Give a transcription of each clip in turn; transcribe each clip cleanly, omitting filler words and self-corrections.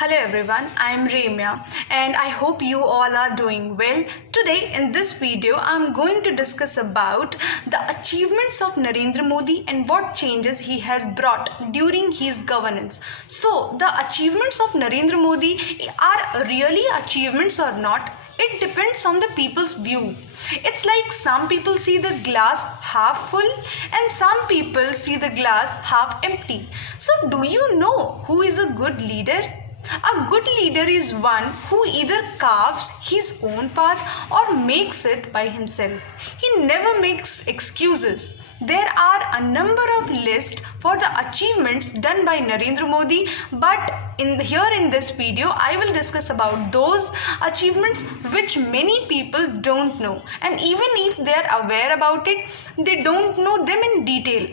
Hello everyone, I am Remya and I hope you all are doing well. Today in this video I am going to discuss about the achievements of Narendra Modi and what changes he has brought during his governance. So the achievements of Narendra Modi are really achievements or not? It depends on the people's view. It's like some people see the glass half full and some people see the glass half empty. So do you know who is a good leader? A good leader is one who either carves his own path or makes it by himself. He never makes excuses. There are a number of lists for the achievements done by Narendra Modi, but here in this video I will discuss about those achievements which many people don't know, and even if they are aware about it, they don't know them in detail.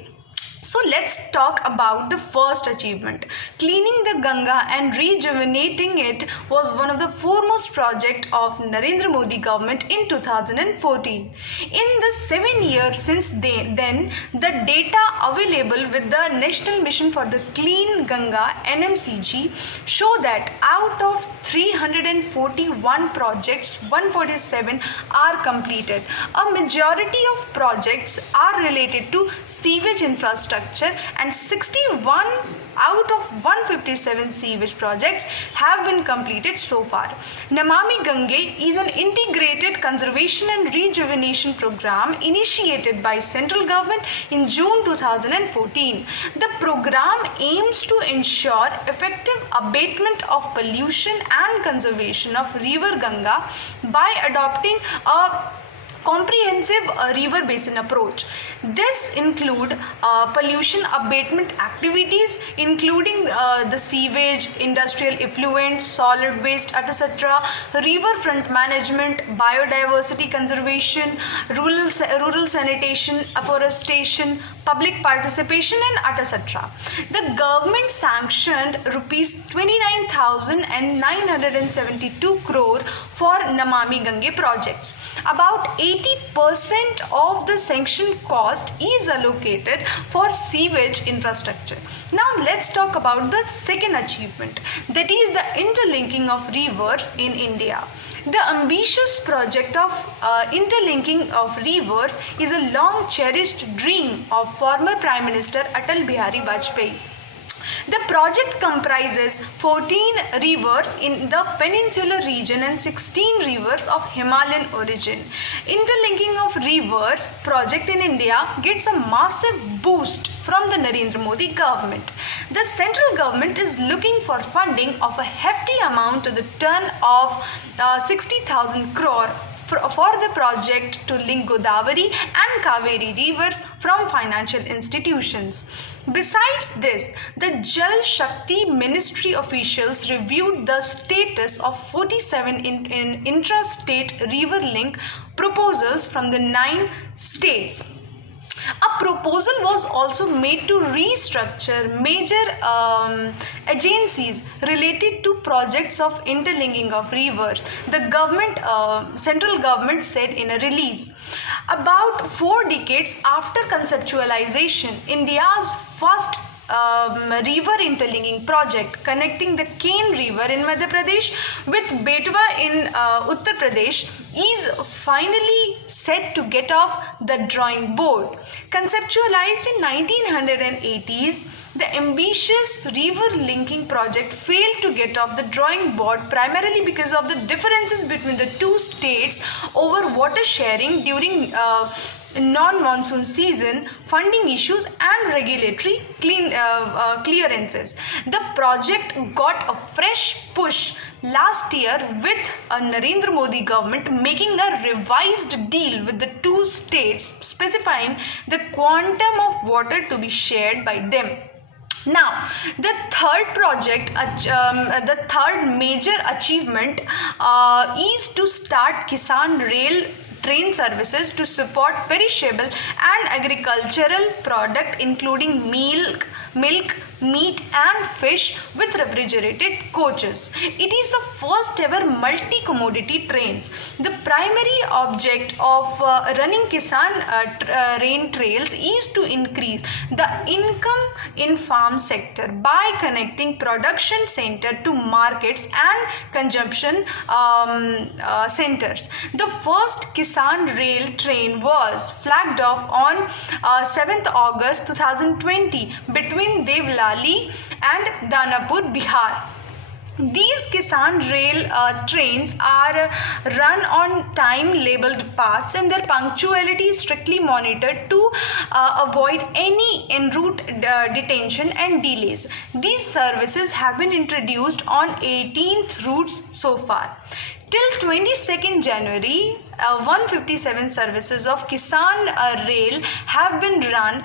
So let's talk about the first achievement. Cleaning the Ganga and rejuvenating it was one of the foremost projects of Narendra Modi government in 2014. In the 7 years since then, the data available with the National Mission for the Clean Ganga NMCG show that out of 341 projects, 147 are completed. A majority of projects are related to sewage infrastructure and 61 out of 157 sewage projects have been completed so far. Namami Gange is an integrated conservation and rejuvenation program initiated by central government in June 2014. The program aims to ensure effective abatement of pollution and conservation of river Ganga by adopting a comprehensive river basin approach. This include pollution abatement activities including the sewage, industrial effluent, solid waste, etc., riverfront management, biodiversity conservation, rural sanitation, afforestation, public participation and etc. The government sanctioned rupees 29,972 crore for Namami Gange projects. About 80% of the sanctioned cost is allocated for sewage infrastructure. Now let's talk about the second achievement, that is the interlinking of rivers in India. The ambitious project of interlinking of rivers is a long cherished dream of former Prime Minister Atal Bihari Vajpayee. The project comprises 14 rivers in the peninsular region and 16 rivers of Himalayan origin. Interlinking of rivers project in India gets a massive boost from the Narendra Modi government. The central government is looking for funding of a hefty amount to the tune of 60,000 crore for the project to link Godavari and Kaveri rivers from financial institutions. Besides this, the Jal Shakti Ministry officials reviewed the status of 47 intrastate river link proposals from the 9 states. A proposal was also made to restructure major agencies related to projects of interlinking of rivers. The central government said in a release. About 4 decades after conceptualization, India's first river interlinking project connecting the Ken River in Madhya Pradesh with Betwa in Uttar Pradesh is finally set to get off the drawing board. Conceptualized in 1980s, the ambitious river linking project failed to get off the drawing board primarily because of the differences between the two states over water sharing during non-monsoon season, funding issues and regulatory clearances. The project got a fresh push last year with a Narendra Modi government making a revised deal with the two states specifying the quantum of water to be shared by them. Now, the third major achievement is to start Kisan Rail train services to support perishable and agricultural product including milk, meat and fish with refrigerated coaches. It is the first ever multi-commodity trains. The primary object of running Kisan rain trails is to increase the income in farm sector by connecting production center to markets and consumption centers. The first Kisan rail train was flagged off on 7th August 2020 between Devlali and Danapur, Bihar. These Kisan rail trains are run on time labeled paths and their punctuality is strictly monitored to avoid any en route detention and delays. These services have been introduced on 18th routes so far. Till 22nd January, 157 services of Kisan Rail have been run,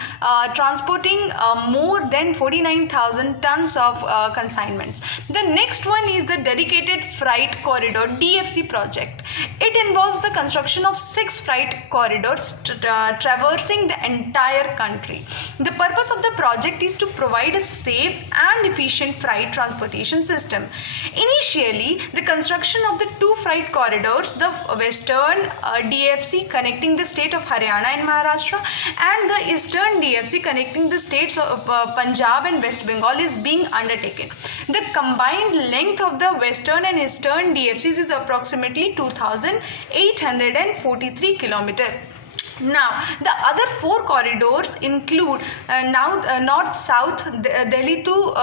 transporting more than 49,000 tons of consignments. The next one is the Dedicated Freight Corridor DFC project. It involves the construction of 6 freight corridors traversing the entire country. The purpose of the project is to provide a safe and efficient freight transportation system. Initially, the construction of the 2 freight corridors, the Western DFC connecting the state of Haryana and Maharashtra and the Eastern DFC connecting the states of Punjab and West Bengal is being undertaken. The combined length of the Western and Eastern DFCs is approximately 2,843 kilometers. Now, the other 4 corridors include north-south Delhi to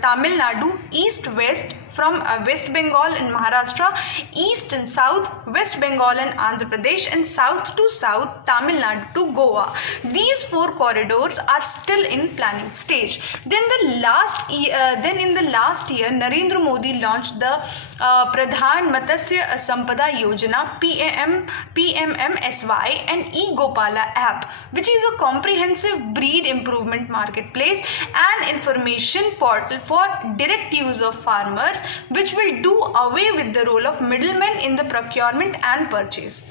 Tamil Nadu, east-west from West Bengal and Maharashtra, east and south West Bengal and Andhra Pradesh, and south to south Tamil Nadu to Goa. These 4 corridors are still in planning stage. Then in the last year, Narendra Modi launched the Pradhan Matsya Sampada Yojana PMMSY and eGopala app, which is a comprehensive breed improvement marketplace and information portal for direct use of farmers, which will do away with the role of middlemen in the procurement and purchase.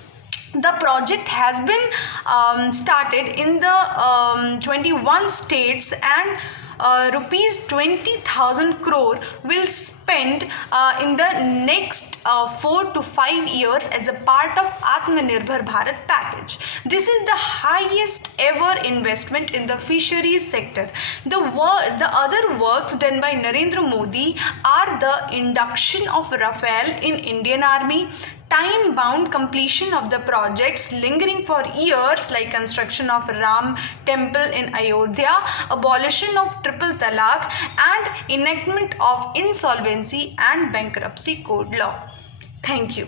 The project has been started in the 21 states and rupees 20,000 crore will spend in the next 4 to 5 years as a part of Atmanirbhar Bharat package. This is the highest ever investment in the fisheries sector. The other works done by Narendra Modi are the induction of Rafale in Indian Army, time-bound completion of the projects lingering for years like construction of Ram temple in Ayodhya, abolition of triple talaq and enactment of insolvency and bankruptcy code law. Thank you.